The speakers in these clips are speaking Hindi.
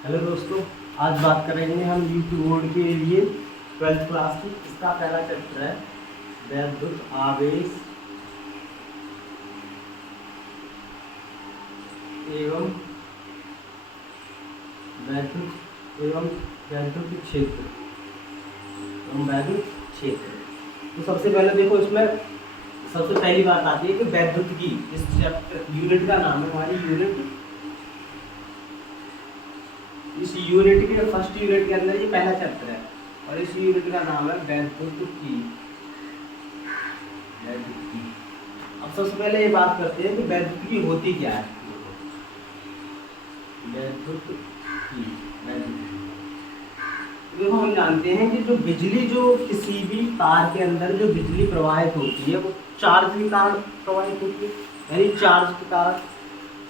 हेलो दोस्तों, आज बात करेंगे हम यूपी बोर्ड के लिए 12th क्लास की। इसका पहला चैप्टर है वैद्युत आवेश एवं वैद्युत क्षेत्र तो सबसे पहले देखो, इसमें सबसे पहली बात आती है कि वैद्युत की इस चैप्टर यूनिट का नाम है हमारी यूनिट। इस यूनिट के फर्स्ट यूनिट के अंदर ये पहला चैप्टर है और इस यूनिट का नाम है वैद्युत की। अब सबसे पहले ये बात करते हैं कि वैद्युत की होती क्या है। वैद्युत की देखो, हम जानते हैं कि जो किसी भी तार के अंदर जो बिजली प्रवाहित होती है वो चार्ज के कारण प्रवाहित होती है, यानी चार्ज के कारण।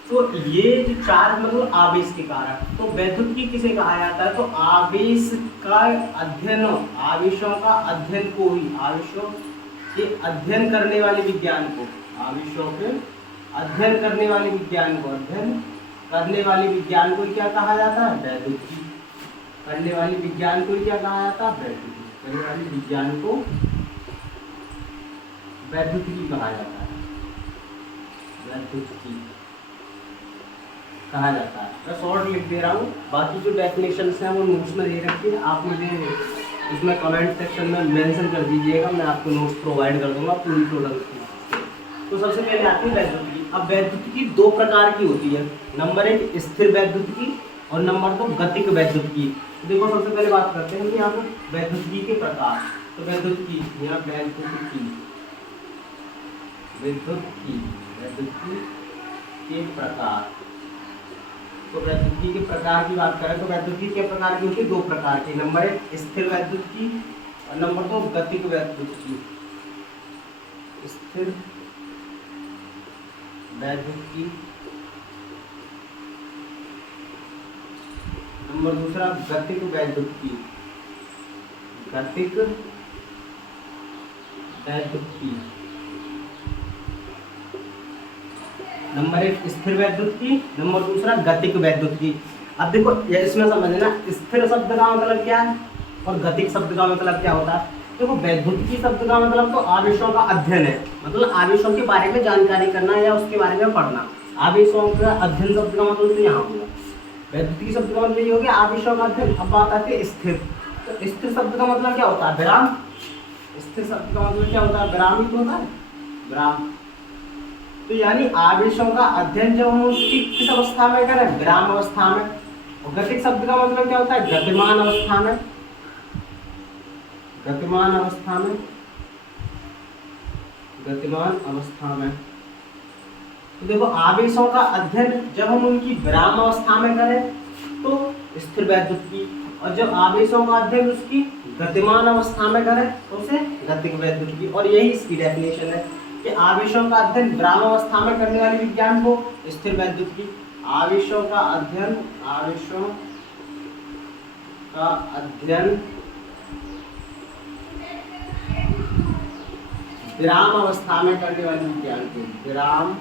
तो ये जो चार्ज मतलब आवेश के कारण, तो वैद्युत की किसे कहा जाता है? तो आवेश का अध्ययन, आवेशों का अध्ययन को ही, आवेशों के अध्ययन करने वाले विज्ञान को, आवेशों के अध्ययन करने वाले विज्ञान को, अध्ययन करने वाले विज्ञान को क्या कहा जाता है? वैद्युत की। करने वाले विज्ञान को क्या कहा जाता है? वैद्युत की। करने वाले विज्ञान को वैद्युत की कहा जाता है, वैद्युत की कहा जाता है। मैं शॉर्ट लिख दे रहा हूँ, बाकी जो डेफिनेशन हैं वो नोट्स में दे रखी है, आप मुझे उसमें कमेंट सेक्शन में मेंशन कर दीजिएगा, मैं आपको नोट्स प्रोवाइड कर दूंगा पूरी टोटल की। तो सबसे पहले आती है वैद्युत की। अब वैद्युत की दो प्रकार की होती है, नंबर 1 स्थिर वैद्युत की और नंबर 2 गतिक वैद्युत की। तो देखो, सबसे पहले बात करते हैं कि यहाँ पर वैद्युत की के प्रकार। तो वैद्युत की, यहाँ वैद्युत की के प्रकार। तो वैद्युत के प्रकार की बात करें तो वैद्युत के प्रकार की होती है दो प्रकार की, नंबर 1 स्थिर वैद्युत की और नंबर 2 गतिक वैद्युत की। स्थिर वैद्युत की, नंबर दूसरा गतिक वैद्युत की। गतिक वैद्युत की, नंबर 1 स्थिर वैद्युत की, नंबर दूसरा गतिक वैद्युत की। अब देखो, इसमें समझना स्थिर शब्द का मतलब क्या है और गतिक शब्द का मतलब क्या होता है। देखो, वैद्युत की शब्द का मतलब तो आवेशों का अध्ययन है, मतलब आवेशों के बारे में जानकारी करना या उसके बारे में पढ़ना। आवेशों का अध्ययन शब्द का मतलब तो यहाँ होगा। वैद्युत की शब्द का मतलब ये हो गया आवेशों का अध्ययन। अब बात आती है स्थिर। तो स्थिर शब्द का मतलब क्या होता है? विराम। स्थिर शब्द का मतलब क्या होता है? विराम ही होता है, विराम। तो यानी आवेशों का अध्ययन जब हम उसकी किस अवस्था में करें? विराम अवस्था में। और गतिक शब्द का मतलब क्या होता है? गतिमान अवस्था में, गतिमान अवस्था में, गतिमान अवस्था में। तो देखो, आवेशों का अध्ययन जब हम उनकी विराम अवस्था में करें तो स्थिर वैद्युत की, और जब आवेशों का अध्ययन उसकी गतिमान अवस्था में करें तो उसे गतिक वैद्युत की। और यही इसकी डेफिनेशन है कि आवेशों का अध्ययन विराम अवस्था में करने वाले विज्ञान को स्थिर वैद्युत की। आवेशों का अध्ययन, आवेशों का अध्ययन विराम अवस्था में करने वाले विज्ञान को, विराम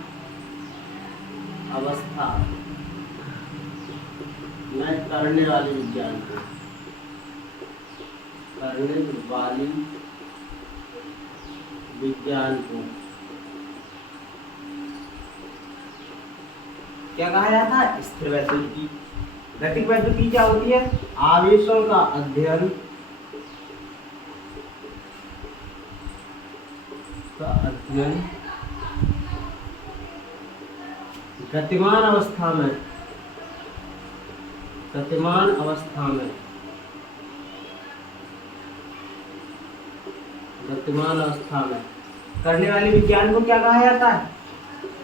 अवस्था में करने वाले विज्ञान को, करने वाली विज्ञान को क्या कहा जाता है? स्थिर वैद्युत की। गतिक वैद्युत की क्या होती है? आवेशों का अध्ययन, गतिमान अवस्था में, गतिमान अवस्था में, गतिमान अवस्था में करने वाले विज्ञान को क्या कहा जाता है?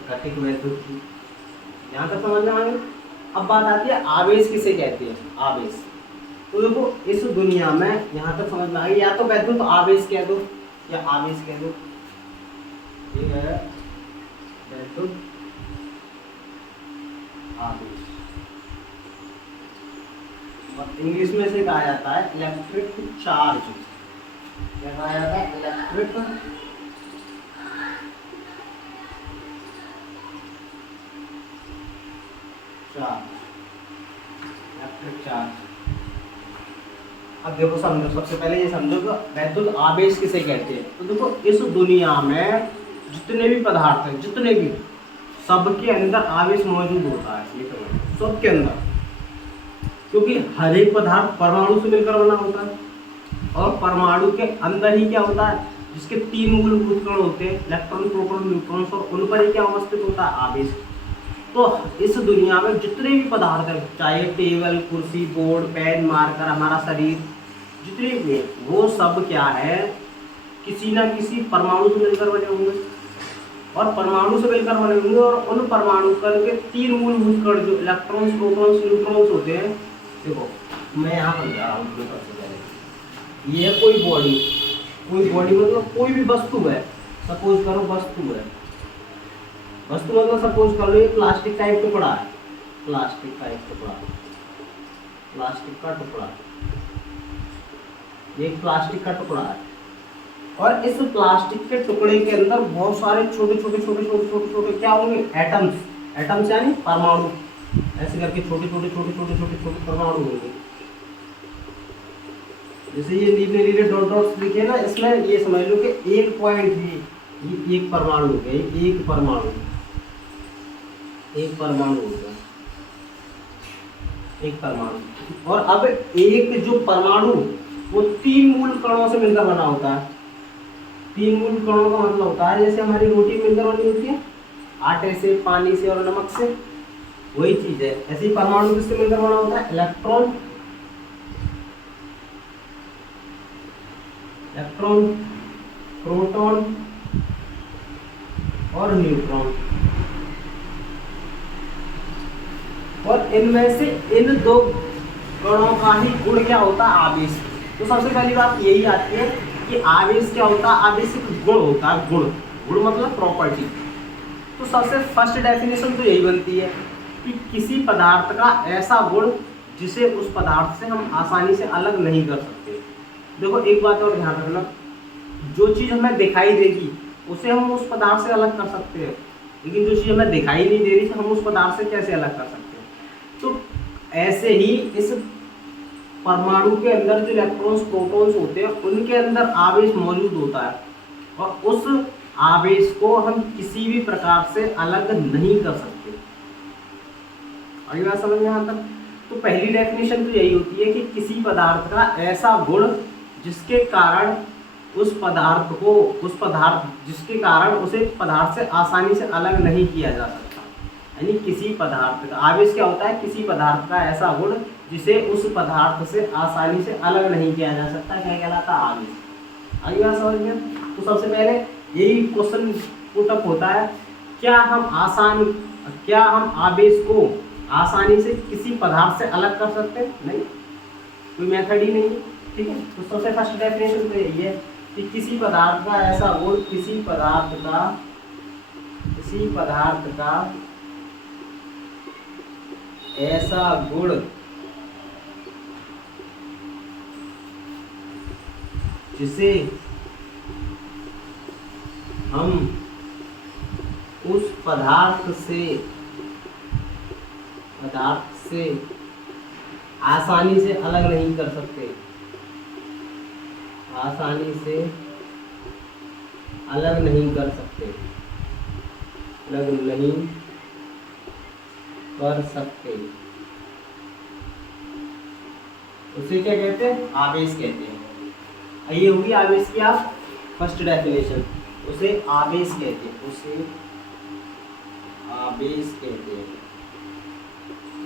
गतिक वैद्युत की। यहाँ तक समझ में आ गई। अब बात आती है आवेश किसे कहते हैं? आवेश। तो देखो, इस दुनिया में यहाँ तक समझ में आ गई, या तो वैद्युत आवेश कह दो या आवेश कह दो। ये है वैद्युत आवेश, और इंग्लिश में से कहा जाता है इलेक्ट्रिक चार्ज। क्या कहा जाता है? Electric charge. Electric charge. अब देखो समझो, सबसे पहले ये समझो कि वैद्युत आवेश किसे कहते हैं। तो देखो इस दुनिया में जितने भी पदार्थ हैं, जितने भी, सबके अंदर आवेश मौजूद होता है, ये समझो सबके अंदर, क्योंकि हर एक पदार्थ परमाणु से मिलकर बना होता है, और परमाणु के अंदर ही क्या होता है, जिसके 3 मूलभूत कण होते हैं, इलेक्ट्रॉन, प्रोटॉन, न्यूट्रॉन, और उन पर ही क्या अवस्थित होता है, आवेश। तो इस दुनिया में जितने भी पदार्थ हैं, चाहे टेबल, कुर्सी, बोर्ड, पेन, मार्कर, हमारा शरीर, जितने भी हैं, वो सब क्या है, किसी ना किसी परमाणु से मिलकर बने होंगे, और परमाणु से मिलकर बने होंगे, और उन परमाणु कण के 3 मूलभूत कण जो इलेक्ट्रॉन्स, प्रोटॉन्स, न्यूट्रॉन्स होते हैं। देखो मैं यहाँ पर जा रहा हूँ, सबसे पहले ये है कोई बॉडी, कोई बॉडी मतलब कोई भी वस्तु है, सपोज करो वस्तु है, वस्तु मतलब सपोज कर लो ये प्लास्टिक का एक टुकड़ा है, प्लास्टिक का एक टुकड़ा, प्लास्टिक का टुकड़ा, ये प्लास्टिक का टुकड़ा है, और इस प्लास्टिक के टुकड़े के अंदर बहुत सारे छोटे छोटे छोटे छोटे छोटे छोटे क्या होंगे, एटम्स, एटम्स यानी परमाणु, ऐसे करके छोटे छोटे छोटे छोटे छोटे छोटे परमाणु होंगे। जैसे ये नीले नीले डॉट डॉट्स दिखे ना, इसमें ये समझ लो कि एक पॉइंट ही, ये एक परमाणु हो गया, एक परमाणु, एक परमाणु होगा, एक परमाणु। और अब एक जो परमाणु वो 3 मूल कणों से मिलकर बना होता है। 3 मूल कणों का मतलब होता है जैसे हमारी रोटी मिलकर बनी होती है, आटे से, पानी से और नमक से, वही चीज है। ऐसे ही परमाणु किससे मिलकर बना होता है, इलेक्ट्रॉन, इलेक्ट्रॉन, प्रोटॉन और न्यूट्रॉन, और इनमें से इन 2 कणों का ही गुण क्या होता है, आवेश। तो सबसे पहली बात यही आती है कि आवेश क्या होता है, आवेश एक गुण होता है, गुण, गुण मतलब प्रॉपर्टी। तो सबसे फर्स्ट डेफिनेशन तो यही बनती है कि किसी पदार्थ का ऐसा गुण जिसे उस पदार्थ से हम आसानी से अलग नहीं कर सकते। देखो एक बात और ध्यान रखना, जो चीज़ हमें दिखाई देगी उसे हम उस पदार्थ से अलग कर सकते हैं, लेकिन जो चीज़ हमें दिखाई नहीं दे रही हम उस पदार्थ से कैसे अलग कर सकते हैं। तो ऐसे ही इस परमाणु के अंदर जो इलेक्ट्रॉन्स, प्रोटॉन्स होते हैं उनके अंदर आवेश मौजूद होता है, और उस आवेश को हम किसी भी प्रकार से अलग नहीं कर सकते। अगली बात समझ में यहाँ तक। तो पहली डेफिनेशन तो यही होती है कि किसी पदार्थ का ऐसा गुण जिसके कारण उस पदार्थ को, उस पदार्थ जिसके कारण उसे पदार्थ से आसानी से अलग नहीं किया जा सकता। यानी किसी पदार्थ का आवेश क्या होता है, किसी पदार्थ का ऐसा गुण जिसे उस पदार्थ से आसानी से अलग नहीं किया जा सकता, क्या कहलाता है, आवेश। आगे बात समझ में। तो सबसे पहले यही क्वेश्चन पुटअप होता है, क्या हम आवेश को आसानी से किसी पदार्थ से अलग कर सकते हैं? नहीं, कोई मेथड ही नहीं है। ठीक है, तो सबसे फर्स्ट डेफिनेशन तो यही है कि किसी पदार्थ का ऐसा गुण, किसी पदार्थ का ऐसा गुण जिसे हम उस पदार्थ से आसानी से अलग नहीं कर सकते, आसानी से अलग नहीं कर सकते, अलग नहीं कर सकते, उसे क्या कहते हैं, आवेश कहते हैं। ये होगी आवेश की आप फर्स्ट डेफिनेशन, उसे आवेश कहते हैं, उसे आवेश कहते हैं,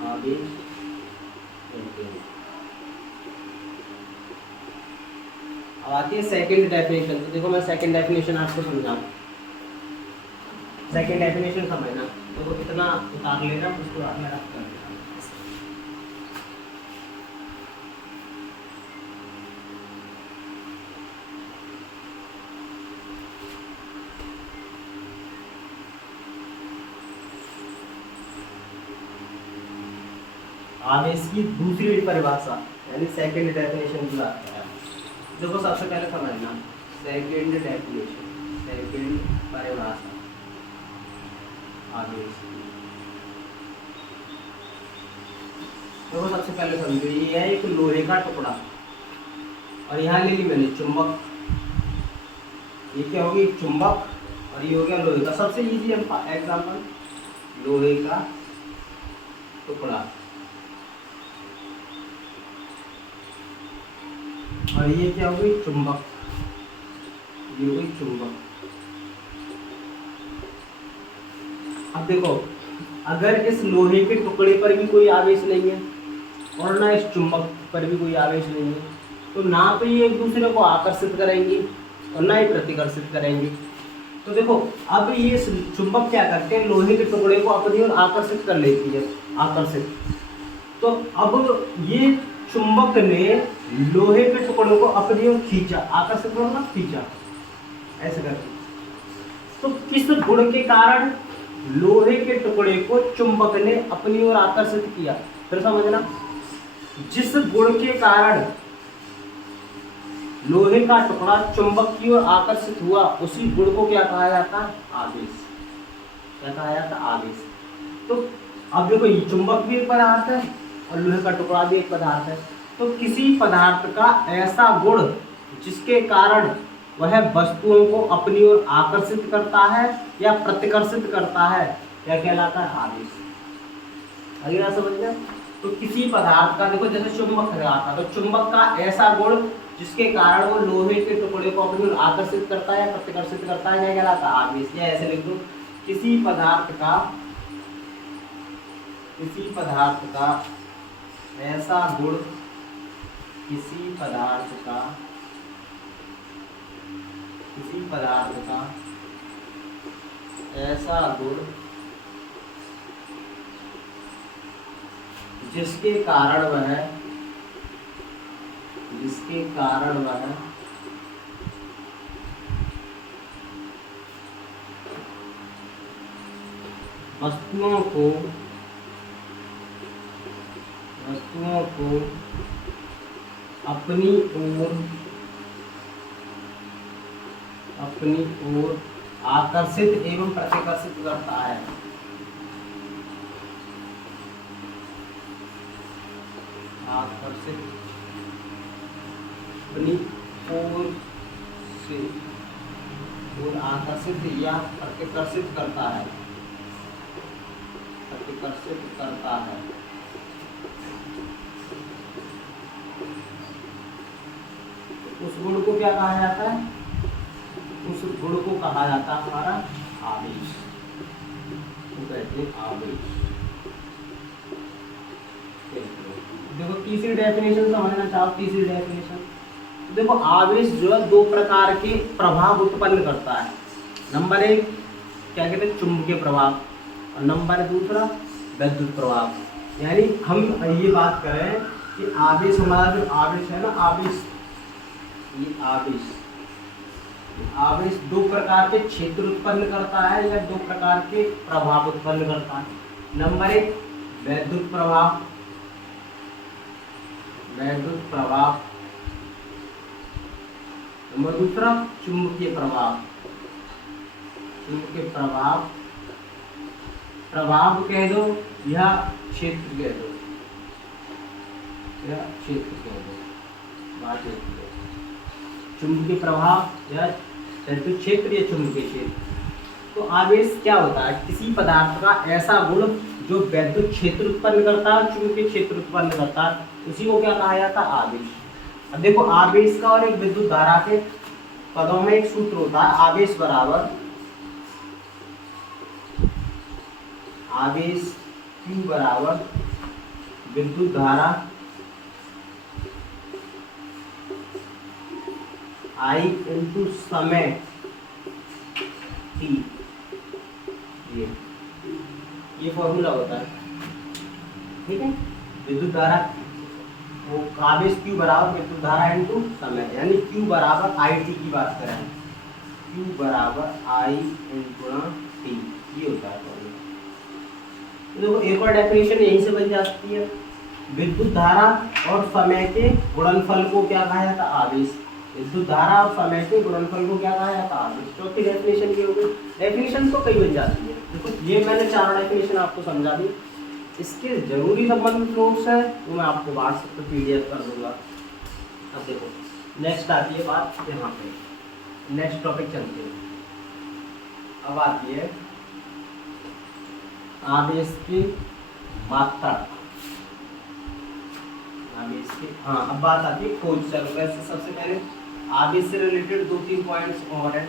आवेश कहते हैं। अब आती है सेकंड डेफिनेशन। तो देखो मैं सेकंड डेफिनेशन आपको समझाऊं। सेकंड डेफिनेशन समझना, तो वो कितना उतार लेना उसको आगे रख कर देना। आवेश की दूसरी परिभाषा यानी सेकंड डेफिनेशन की बात करें। देखो सबसे पहले समझना सेकंड डेफिनेशन, सेकंड परिभाषा आवेश की। देखो सबसे पहले समझो, ये है एक लोहे का टुकड़ा और यहाँ ले ली मैंने चुंबक। ये क्या होगी, चुंबक, और ये हो गया लोहे का। सबसे इजी एग्जाम्पल, लोहे का टुकड़ा और ये क्या होगी, चुंबक, ये हो गई चुंबक। अब देखो, अगर इस लोहे के टुकड़े पर भी कोई आवेश नहीं है और ना इस चुंबक पर भी कोई आवेश नहीं है, तो ना तो ये एक दूसरे को आकर्षित करेंगे और ना ही प्रतिकर्षित करेंगे। तो देखो, अब ये चुंबक क्या करते हैं, लोहे के टुकड़े को अपनी ओर आकर्षित कर लेती है, आकर्षित। तो अब ये चुंबक ने लोहे के टुकड़ों को अपनी ओर खींचा, आकर्षित करना, खींचा, ऐसे करके। तो किस गुण के कारण लोहे के टुकड़े को चुंबक ने अपनी ओर आकर्षित किया, फिर समझना। जिस गुण के कारण लोहे का टुकड़ा चुंबक की ओर आकर्षित हुआ, उसी गुण को क्या कहा जाता है, आवेश। क्या कहा जाता है, आवेश। तो अब देखो, ये चुंबक भी एक पदार्थ है और लोहे का टुकड़ा भी एक पदार्थ है। तो किसी पदार्थ का ऐसा गुण जिसके कारण वह वस्तुओं को अपनी ओर आकर्षित करता है या प्रतिकर्षित करता है, क्या कहलाता है, आवेश। आगे ना समझ में। तो किसी पदार्थ का, देखो जैसे चुंबक था, तो चुंबक का ऐसा गुण जिसके कारण वो लोहे के टुकड़े को अपनी ओर आकर्षित करता है या प्रतिकर्षित करता है, क्या कहलाता है, आवेश। या ऐसे लिख दो, किसी पदार्थ का ऐसा गुण, किसी पदार्थ का ऐसा गुण जिसके कारण वह वस्तुओं को अपनी ओर आकर्षित एवं प्रतिकर्षित करता है। आकर्षित, अपनी ओर से, और आकर्षित या प्रतिकर्षित करता है, प्रतिकर्षित करता है। उस गुण को क्या कहा जाता है, उस गुण को कहा जाता है हमारा आवेश। तो कहते हैं आवेश। देखो तीसरी डेफिनेशन समझना चाहो, तीसरी डेफिनेशन, देखो आवेश जो है दो प्रकार के प्रभाव उत्पन्न करता है। नंबर एक क्या कहते हैं, चुंबकीय प्रभाव, और नंबर दूसरा विद्युत प्रभाव। यानी हम ये बात करें कि आवेश, हमारा जो आवेश है ना, आवेश, ये आवेश दो प्रकार के क्षेत्र उत्पन्न करता है या दो प्रकार के प्रभाव उत्पन्न करता है। नंबर एक विद्युत प्रभाव, नंबर दूसरा चुंबकीय प्रभाव। प्रभाव कह दो या क्षेत्र कह दो, चुंबकीय प्रभाव या विद्युत क्षेत्र या चुंबकीय क्षेत्र। तो आवेश क्या होता है, किसी पदार्थ का ऐसा गुण जो विद्युत क्षेत्र उत्पन्न करता है, चुंबकीय क्षेत्र उत्पन्न करता है, उसी को क्या कहा जाता है, आवेश। अब देखो, आवेश का और एक विद्युत धारा के पदों में एक सूत्र होता है, आवेश बराबर Q बराबर विद्युत धारा I इंटू समय t। ये फॉर्मूला होता है, ठीक है। विद्युत धारा, वो आवेश Q बराबर विद्युत धारा इंटू समय, यानी Q बराबर IT की बात करें, Q बराबर I इंटू t, ये होता है फॉर्मूला। तो देखो एक और डेफिनेशन यहीं से बन जाती है, विद्युत धारा और समय के गुणनफल को क्या कहा जाता है, आवेश। विद्युत धारा और समय के गुणनफल को क्या कहा जाता है, आवेश। चौथी डेफिनेशन की हो गई। डेफिनेशन तो कई बन जाती है। देखो ये मैंने चारों डेफिनेशन आपको समझा दी। इसके जरूरी संबंधित नोट्स हैं तो मैं आपको व्हाट्सएप पर PDF कर दूंगा। अब देखो नेक्स्ट आती है बात यहाँ पे, नेक्स्ट टॉपिक चलते हैं। अब आती है आवेश की मात्रा, आवेश की, हाँ अब बात आती है खोज। चलो वैसे सबसे पहले आवेश से रिलेटेड 2-3 पॉइंट्स और हैं।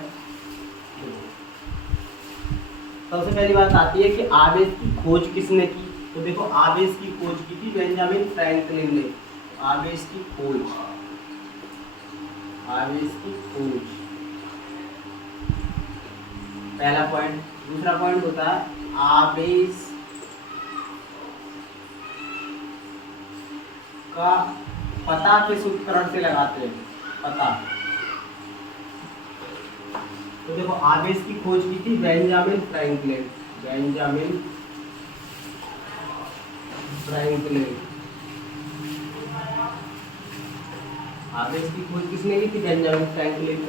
सबसे पहली बात आती है कि आवेश की खोज किसने की। तो देखो आवेश की खोज की थी बेंजामिन फ्रैंकलिन ने। आवेश की खोज, आवेश की खोज पहला पॉइंट। दूसरा पॉइंट होता है आवेश का पता किस उपकरण से लगाते हैं, पता। तो देखो आवेश की खोज की थी बेंजामिन फ्रैंकलिन, बेंजामिन फ्रैंकलिन। आवेश की खोज किसने की थी? बेंजामिन फ्रैंकलिन ने।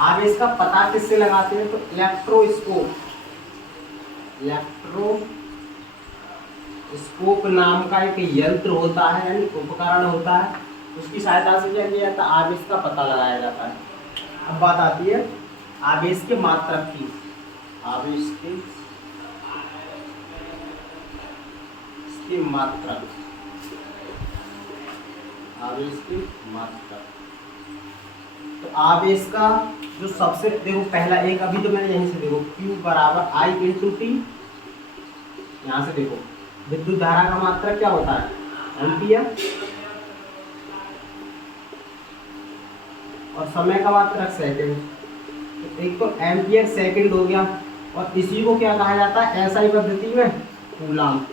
आवेश का पता किससे लगाते हैं? तो इलेक्ट्रोस्कोप, इलेक्ट्रोस्कोप नाम का एक यंत्र होता है यानी उपकरण होता है, उसकी सहायता से क्या किया जाता है? आवेश का पता लगाया जाता है। अब बात आती है आवेश के मात्रक की, आवेश की मात्रक, आवेश की मात्रक। तो आवेश का जो सबसे, देखो पहला एक अभी तो मैंने यहीं से देखो Q बराबर I इंटू टी। यहाँ से देखो विद्युत धारा का मात्रक क्या होता है? एम्पियर। और समय का मात्रक सेकंड। तो एक तो एम्पियर सेकंड हो गया, और इसी को क्या कहा जाता है एसआई पद्धति में? कूलाम।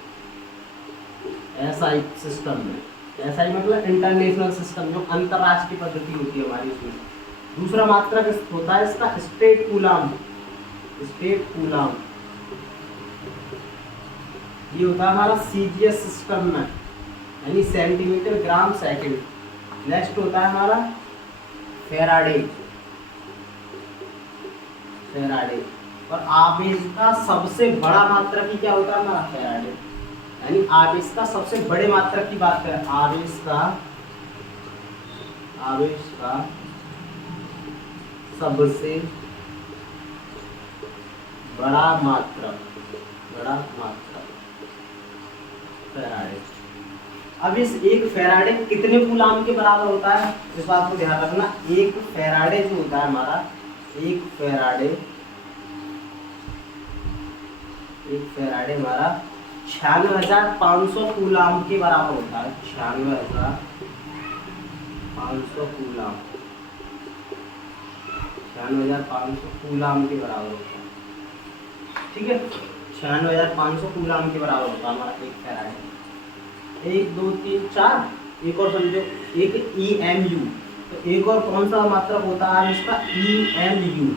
एसआई सिस्टम में, एसआई मतलब इंटरनेशनल सिस्टम, जो अंतरराष्ट्रीय पद्धति होती है हमारी उसमें। दूसरा मात्रक होता है इसका स्टेट कूलाम, स्टेट कूलाम। ये होता है हमारा सीजीएस सिस्टम में, यानी सेंटीमीटर ग्राम सेकंड। नेक्स्ट होता है हमारा फैराडे, फैराडे। और आवेश का सबसे बड़ा मात्रक ही क्या होता है हमारा? फैराडे। यानी आवेश का सबसे बड़े मात्रक की बात करें, आवेश का सबसे बड़ा मात्रक, फैराडे। अब इस एक फैराडे कितने कूलाम के बराबर होता है, इस बात को ध्यान रखना। एक फैराडे जो होता है हमारा, एक फैराडे हमारा 96,500 कूलाम के बराबर होता है। 96,500 कूलाम, 96,500 कूलाम के बराबर होता है। ठीक है, 96,500 कूलाम के बराबर होता है हमारा एक फैराडे। 1 2 3 4, एक और समझो, एक EMU। तो एक और कौन सा मात्रक होता है इसका? EMU।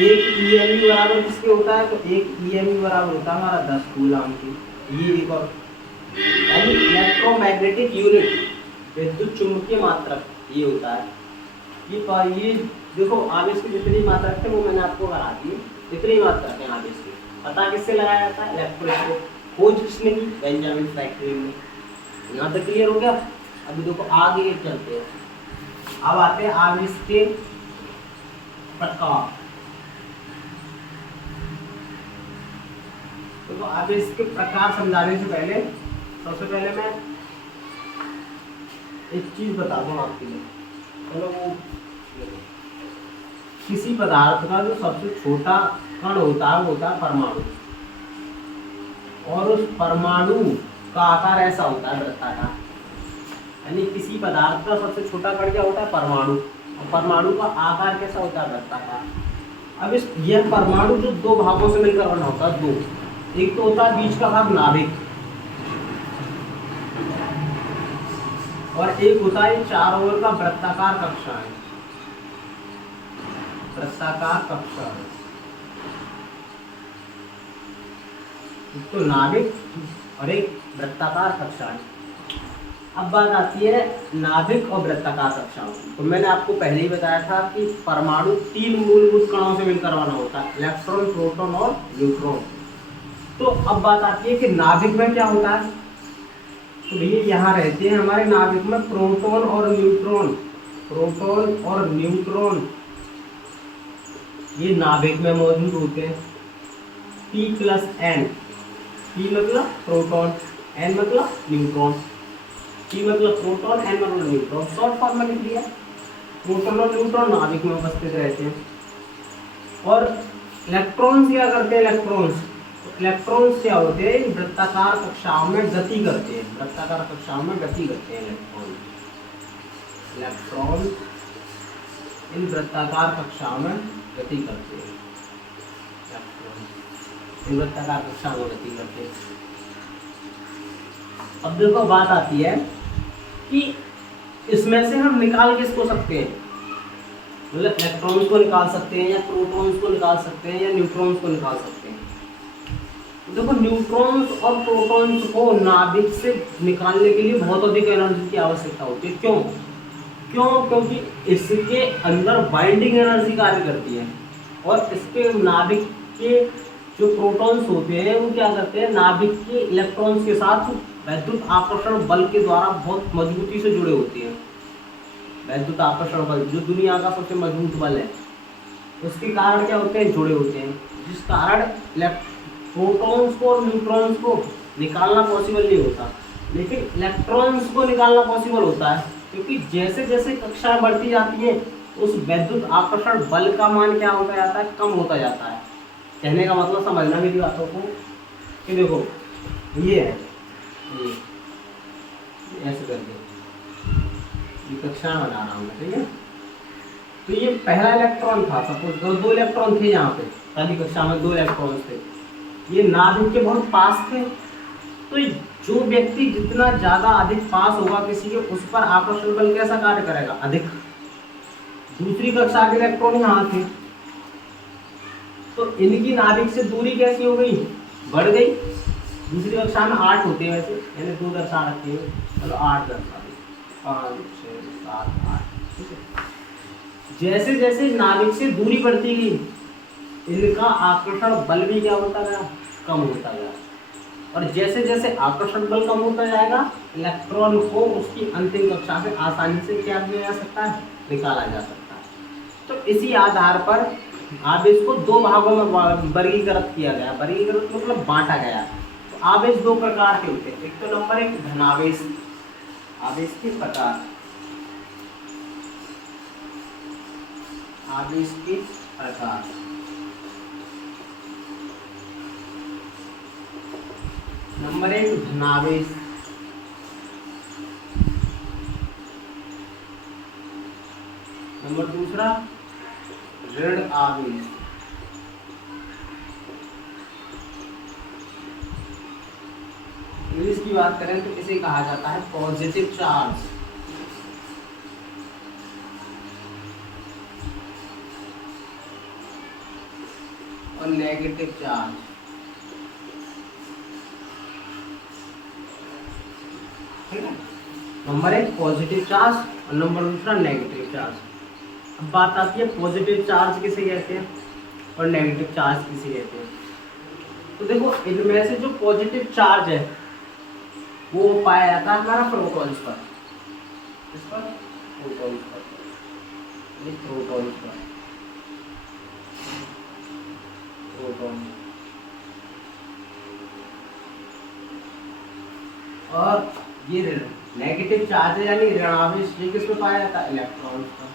एक EMU बराबर किसके होता है? तो एक EMU बराबर होता है हमारा 10 कूलाम की। ये एक और, यानी इलेक्ट्रोमैग्नेटिक यूनिट, विद्युत चुंबकीय मात्रक ये होता है। ये देखो आवेश की जितनी मात्रक थे वो मैंने आपको करा दी, इतनी मात्रक है आवेश की। पता किससे लगाया जाता है? इलेक्ट्रोस्कोप। खोज किसने की? बेंजामिन फ्रैंकलिन ने। यहाँ तक क्लियर हो गया? अभी देखो आगे चलते हैं। अब आते हैं आवेश के प्रकार। तो आवेश के प्रकार समझाने से पहले सबसे पहले मैं एक चीज बता दूं आपके लिए। चलो वो किसी पदार्थ का जो सबसे छोटा कण होता है वो होता है परमाणु, और उस परमाणु का आकार ऐसा होता है वृत्ताकार। यानी किसी पदार्थ का सबसे छोटा कण क्या होता है? परमाणु। और परमाणु का आकार कैसा होता है? वृत्ताकार। अब इस यह परमाणु जो दो भागों से मिलकर बना होता है, दो, एक तो होता है बीच का भाग नाभिक, और एक होता है चारों ओर का वृत्ताकार कक्षाएं, वृत्ताकार कक्षाएं। एक तो नाभिक और एक वृत्ताकार कक्षाएं। अब बात आती है नाभिक और वृत्ताकार कक्षाओं की। तो मैंने आपको पहले ही बताया था कि परमाणु 3 मूलभूत कणों से मिलकर बना होता है, इलेक्ट्रॉन, प्रोटॉन और न्यूट्रॉन। तो अब बात आती है कि नाभिक में क्या होता है। तो भैया यहाँ रहते हैं हमारे नाभिक में प्रोटॉन और न्यूट्रॉन, प्रोटॉन और न्यूट्रॉन ये नाभिक में मौजूद होते हैं। P प्लस N, P मतलब प्रोटॉन, N मतलब न्यूट्रॉन, P मतलब प्रोटॉन, N मतलब न्यूट्रॉन, शॉर्ट फॉर्म में लिख दिया। प्रोटॉन और न्यूट्रॉन नाभिक में उपस्थित रहते हैं। और इलेक्ट्रॉन्स क्या करते हैं, इलेक्ट्रॉन्स क्या होते हैं, वृत्ताकार कक्षाओं में गति करते हैं, वृत्ताकार कक्षाओं में गति करते हैं इलेक्ट्रॉन इन वृत्ताकार कक्षाओं में गति करते हैं, इन वृत्ताकार कक्षाओं में गति करते हैं। अब देखो बात आती है कि इसमें से हम निकाल किसको सकते हैं, मतलब इलेक्ट्रॉन्स को निकाल सकते हैं या प्रोटॉन्स को निकाल सकते हैं या न्यूट्रॉन्स को निकाल सकते हैं। देखो न्यूट्रॉन्स और प्रोटॉन्स को नाभिक से निकालने के लिए बहुत अधिक एनर्जी की आवश्यकता होती है। क्योंकि इसके अंदर बाइंडिंग एनर्जी कार्य करती है और इसके नाभिक के जो प्रोटॉन्स होते हैं वो क्या करते हैं, नाभिक के इलेक्ट्रॉन्स के साथ वैद्युत आकर्षण बल के द्वारा बहुत मजबूती से जुड़े होते हैं। वैद्युत आकर्षण बल जो दुनिया का सबसे मजबूत बल है, उसके कारण क्या होते हैं, जुड़े होते हैं, जिस कारण प्रोटॉन्स को और न्यूट्रॉन्स को निकालना पॉसिबल नहीं होता, लेकिन इलेक्ट्रॉन्स को निकालना पॉसिबल होता है। क्योंकि जैसे जैसे कक्षाएं बढ़ती जाती हैं उस वैद्युत आकर्षण बल का मान क्या होता जाता है, कम होता जाता है। कहने का मतलब समझना मेरी बातों को कि देखो ये है, ये ऐसे करके ये कक्षा बना रहा हूँ मैं, ठीक है। तो ये पहला इलेक्ट्रॉन था, सपोज दो इलेक्ट्रॉन थे यहाँ पे, पहली कक्षा में 2 इलेक्ट्रॉन थे, ये नाभिक के बहुत पास थे। तो जो व्यक्ति जितना ज़्यादा अधिक पास होगा किसी के, उस पर आकर्षण बल कैसा कार्य करेगा, अधिक। दूसरी कक्षा के इलेक्ट्रॉन यहाँ थे तो इनकी नाभिक से दूरी कैसी हो गई, बढ़ गई। दूसरी कक्षा में 8 होते हैं वैसे, मैंने 2 दर्शा रखे हैं, चलो 8 दर्शा दी, 5 6 7 8, ठीक है। जैसे जैसे नाभिक से दूरी बढ़ती गई इनका आकर्षण बल भी क्या होता गया, कम होता गया। और जैसे जैसे आकर्षण बल कम होता जाएगा इलेक्ट्रॉन को उसकी अंतिम कक्षा से आसानी से क्या किया जा सकता है, निकाला जा सकता है। तो इसी आधार पर आवेश को 2 भागों में वर्गीकृत किया गया, वर्गीकृत मतलब बांटा गया। तो आवेश 2 प्रकार के होते हैं, एक तो नंबर 1 धनावेश, आवेश के प्रकार, आवेश के प्रकार। नंबर 1 धनावेश, नंबर 2 ऋण आवेश। इंग्लिश की बात करें तो इसे कहा जाता है पॉजिटिव चार्ज, और नेगेटिव चार्ज। ठीक है, नंबर 1 पॉजिटिव चार्ज और नंबर 2 नेगेटिव चार्ज। अब बात आती है पॉजिटिव चार्ज किसे कहते हैं और नेगेटिव चार्ज किसे कहते हैं। तो देखो इनमें से जो पॉजिटिव चार्ज है वो पाया जाता है हमारा प्रोटॉन्स पर, इस पर प्रोटॉन्स पर, ये प्रोटॉन्स पर, प्रोटॉन। और ये नेगेटिव चार्ज है यानी ऋणावेश, ये किस पे पाया जाता है, इलेक्ट्रॉन्स पर,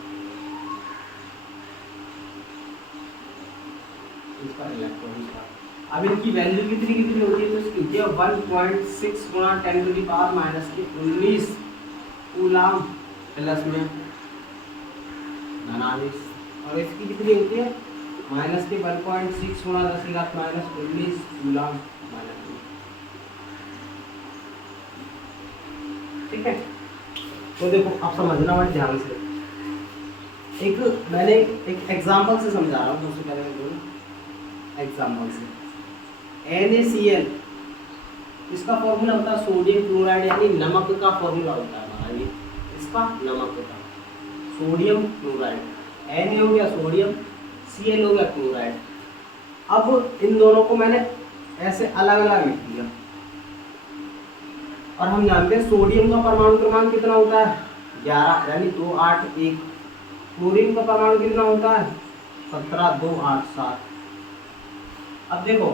इस पर इलेक्ट्रॉन्स पर। अब इनकी वैल्यू कितनी होती है, तो इसकी 1.6 गुणा 10⁻⁻19 कूलम प्लस में धनावेश, और इसकी कितनी होती है माइनस के 1.6 गुणा 10⁻⁻19 कूलम माइनस में। ठीक है, तो देखो अब समझना बड़े ध्यान से। मैंने एक एग्जांपल से समझा रहा हूँ, सबसे पहले एग्जांपल से। NaCl इसका फॉर्मूला होता है सोडियम क्लोराइड, यानी नमक का फॉर्मूला होता है हमारा, ये इसका नमक का सोडियम क्लोराइड। Na हो गया सोडियम, Cl हो गया क्लोराइड। अब इन दोनों को मैंने ऐसे अलग अलग लिख दिया। और हम जानते हैं सोडियम का परमाणु क्रमांक कितना होता है 11 यानी 2 8 1। क्लोरीन का परमाणु कितना होता है 17 2 8 7। अब देखो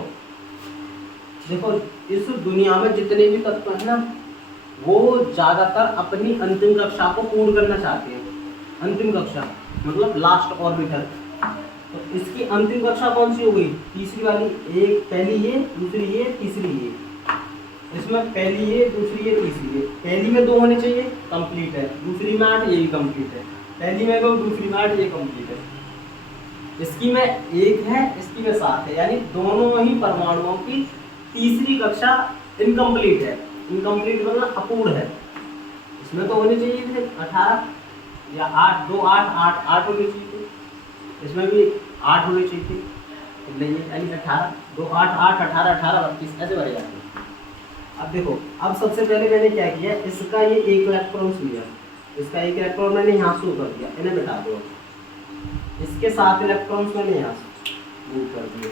देखो इस दुनिया में जितने भी तत्व हैं ना वो ज्यादातर अपनी अंतिम कक्षा को पूर्ण करना चाहते हैं। अंतिम कक्षा मतलब लास्ट ऑर्बिटर। तो इसकी अंतिम कक्षा कौन सी हो गई तीसरी वाली। एक पहली ये दूसरी ये तीसरी ये। इसमें पहली ये दूसरी ये तीसरी ये। पहली में 2 होने चाहिए कंप्लीट है, दूसरी में 8 ये भी कंप्लीट है, पहली में 2 दूसरी में 8 ये कंप्लीट है। इसकी में 1 है इसकी में 7 है यानी दोनों ही परमाणुओं की तीसरी कक्षा इनकम्प्लीट है। इनकम्प्लीट मतलब अपूर्ण है। इसमें तो होने चाहिए थे 18 या 8 2 8 8 8 होने चाहिए थे। इसमें भी 8 होने चाहिए थे नहीं है यानी 18 2 8 8 18 18 32 ऐसे भरे जाते हैं। अब देखो अब सबसे पहले मैंने क्या किया इसका ये 1 इलेक्ट्रॉन लिया। इसका 1 इलेक्ट्रॉन मैंने यहाँ से कर दिया इन्हें बिठा दो। इसके 7 इलेक्ट्रॉन्स मैंने यहाँ से मूव कर दिए।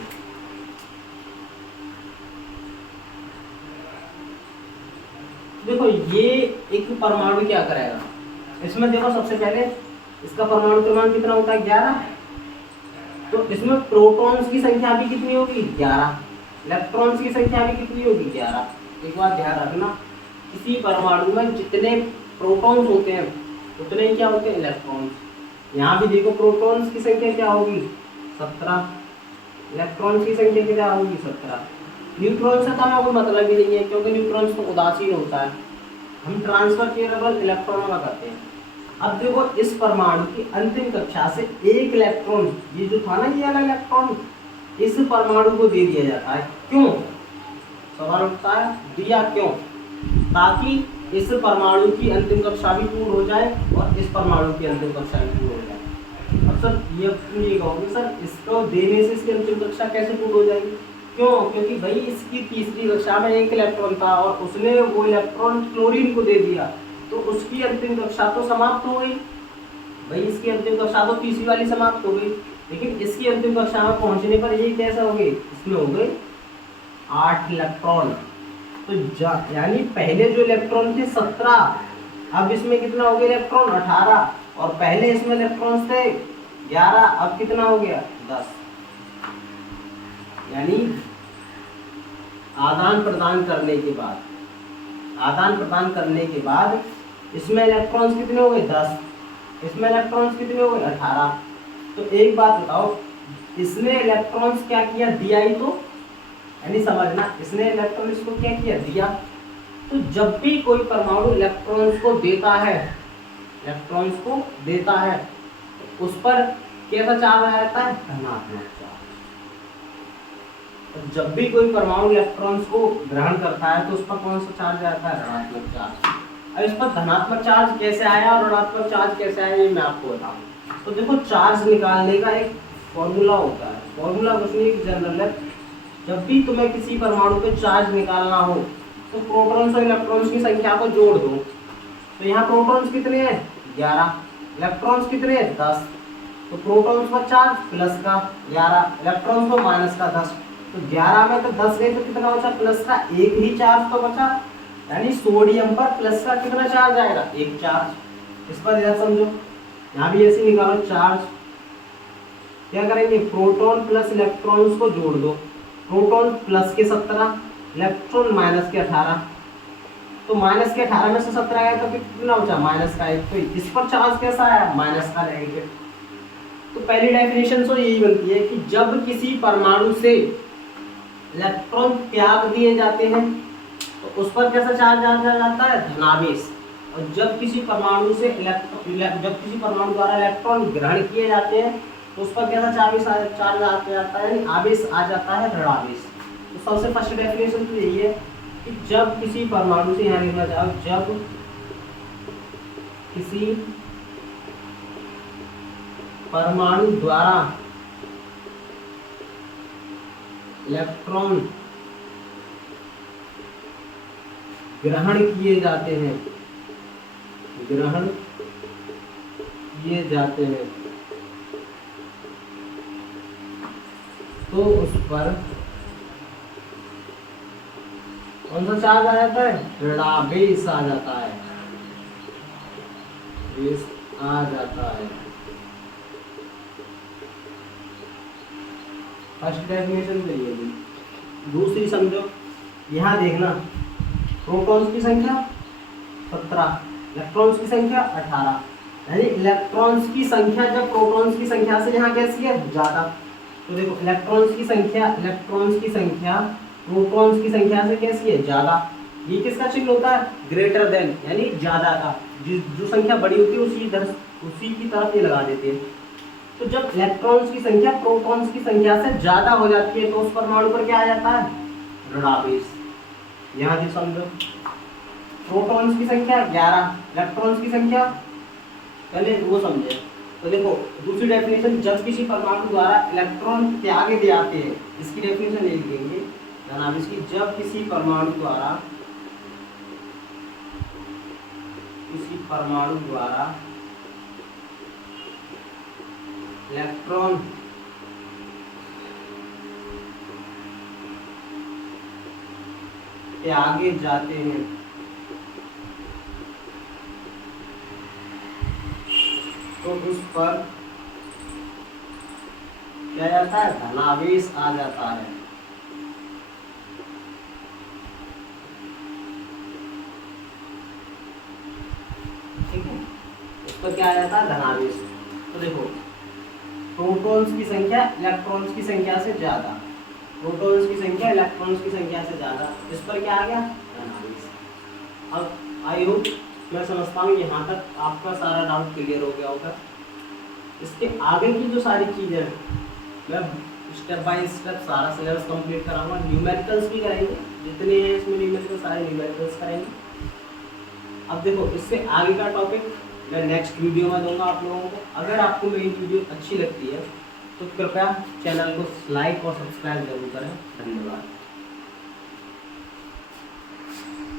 देखो ये एक परमाणु क्या करेगा इसमें देखो सबसे पहले इसका परमाणु क्रमांक कितना होता है 11। तो इसमें प्रोटॉन्स की संख्या भी कितनी होगी 11। इलेक्ट्रॉन्स की संख्या भी कितनी होगी 11। एक बात ध्यान रखना किसी परमाणु में जितने प्रोटॉन्स होते हैं उतने ही क्या होते हैं इलेक्ट्रॉन्स। यहाँ भी देखो प्रोटॉन्स की संख्या क्या होगी 17, इलेक्ट्रॉन्स की संख्या क्या होगी 17। न्यूट्रॉन से तो हमें कोई मतलब ही नहीं है क्योंकि न्यूट्रॉन्स तो उदासीन होता है। हम ट्रांसफर केवल इलेक्ट्रॉनों में करते हैं। अब देखो इस परमाणु की अंतिम कक्षा से 1 इलेक्ट्रॉन ये जो था ना ये वाला इलेक्ट्रॉन इस परमाणु को दे दिया जाता है। क्यों सवाल उठता है दिया क्यों ताकि इस परमाणु की अंतिम कक्षा भी पूर्ण हो जाए और इस परमाणु की अंतिम कक्षा भी पूर्ण हो जाए। अब सर ये कहोगे सर इसको देने से इसकी अंतिम कक्षा कैसे पूर्ण हो जाएगी। क्यों क्योंकि भाई इसकी तीसरी कक्षा में 1 इलेक्ट्रॉन था और उसने वो इलेक्ट्रॉन क्लोरीन को दे दिया तो उसकी अंतिम कक्षा तो समाप्त हो गई। भाई इसकी अंतिम कक्षा तो तीसरी वाली समाप्त हो गई लेकिन इसकी अंतिम कक्षा में पहुंचने पर ये कैसा हो गई इसमें हो गए 8 इलेक्ट्रॉन। तो यानी पहले जो इलेक्ट्रॉन थे 17 अब इसमें कितना हो गया इलेक्ट्रॉन 18 और पहले इसमें इलेक्ट्रॉन थे 11 अब कितना हो गया 10। यानी आदान प्रदान करने के बाद इसमें इलेक्ट्रॉन्स कितने हो गए 10, इसमें इलेक्ट्रॉन्स कितने हो गए 18। तो एक बात बताओ इसने इलेक्ट्रॉन्स क्या किया दिया ही तो यानी समझना इसने इलेक्ट्रॉन्स को क्या किया दिया। तो जब भी कोई परमाणु इलेक्ट्रॉन्स को देता है तो उस पर कैसा चार्ज आ जाता है धनात्मक चार्ज। तो जब भी कोई परमाणु इलेक्ट्रॉन्स को ग्रहण करता है तो उस पर कौन सा चार्ज आता है ऋणात्मक चार्ज। अब इस पर धनात्मक चार्ज कैसे आया और ऋणात्मक चार्ज कैसे आया ये मैं आपको बताऊं। तो देखो चार्ज निकालने का एक फॉर्मूला होता है। फॉर्मूला कुछ नहीं जनरल है। जब भी तुम्हें किसी परमाणु पे चार्ज निकालना हो तो प्रोटॉन्स और इलेक्ट्रॉन्स की संख्या को जोड़ दो। तो यहाँ प्रोटॉन्स कितने हैं 11, इलेक्ट्रॉन्स कितने हैं 10। तो प्रोटॉन्स पर चार्ज प्लस का 11, इलेक्ट्रॉन्स पर माइनस का 10। तो 11 में तो 10 गए तो कितना बचा प्लस का 1 ही चार्ज तो बचा। यानी सोडियम पर प्लस का कितना चार्ज आएगा 1 चार्ज। इस पर ध्यान समझो यहाँ भी ऐसे निकालो चार्ज क्या करेंगे प्रोटॉन प्लस इलेक्ट्रॉन्स को जोड़ दो। प्रोटॉन प्लस के 17 इलेक्ट्रॉन माइनस के 18। तो माइनस के 18 में से 17 आया तो कितना बचा माइनस का 1। तो इस पर चार्ज कैसा आया माइनस का नेगेटिव। तो पहली डेफिनेशन तो यही बनती है कि जब किसी परमाणु से इलेक्ट्रॉन त्याग दिए जाते हैं तो उस पर कैसा चार्ज आ जाता है धनावेश। और जब किसी परमाणु द्वारा इलेक्ट्रॉन ग्रहण किए जाते हैं तो उस पर कैसा चार्ज आ जाता है यानी आवेश आ जाता है ऋणावेश। तो सबसे फर्स्ट डेफिनेशन तो यही है कि जब किसी परमाणु से यहाँ लिखना चाहो जब किसी परमाणु द्वारा इलेक्ट्रॉन ग्रहण किए जाते हैं तो उस पर कौन सा चार्ज आ जाता है? ऋणावेश आ जाता है, बेस आ जाता है। फर्स्ट डेफिनेशन तो ये थी। दूसरी समझो, यहाँ देखना, प्रोटॉन्स की संख्या 17, इलेक्ट्रॉन्स की संख्या 18, यानी इलेक्ट्रॉन्स की संख्या जब प्रोटॉन्स की संख्या से यहाँ कैसी है? ज्यादा। तो देखो इलेक्ट्रॉन्स की संख्या प्रोटॉन्स की संख्या से कैसी है? ज्यादा। ये किसका चिन्ह होता है? ग्रेटर देन, यानी ज्यादा का। जो संख्या बड़ी होती है उसी की तरफ ये लगा देते हैं। तो जब इलेक्ट्रॉन्स की संख्या प्रोटॉन्स की संख्या से ज्यादा हो जाती है तो उस परमाणु पर क्या आ जाता है? ऋणावेश। यहाँ भी समझो, प्रोटॉन्स की संख्या 11, इलेक्ट्रॉन्स की संख्या, पहले वो समझे। तो देखो दूसरी डेफिनेशन, जब किसी परमाणु द्वारा इलेक्ट्रॉन त्यागे दिए जाते हैं, इसकी डेफिनेशन लिख देंगे जनाब इसकी, जब किसी परमाणु द्वारा इलेक्ट्रॉन त्यागे जाते हैं तो उस पर क्या जाता है? धनावेश आ जाता है। ठीक है, उस पर क्या आ जाता है? धनावेश। तो देखो प्रोटॉन्स की संख्या इलेक्ट्रॉन्स की संख्या से ज्यादा, प्रोटॉन्स की संख्या इलेक्ट्रॉन्स की संख्या से ज्यादा, इस पर क्या आ गया? धनावेश। अब आई होप मैं समझता हूँ यहाँ तक आपका सारा डाउट क्लियर हो गया होगा। इसके आगे की जो सारी चीज़ें मैं स्टेप बाय स्टेप सारा सिलेबस कंप्लीट कराऊंगा। न्यूमेरिकल्स भी करेंगे, जितने हैं इसमें न्यूमेरिकल सारे न्यूमेरिकल्स करेंगे। अब देखो इससे आगे का टॉपिक मैं नेक्स्ट वीडियो में दूंगा आप लोगों को। अगर आपको मेरी वीडियो अच्छी लगती है तो कृपया चैनल को लाइक और सब्सक्राइब जरूर करें। धन्यवाद।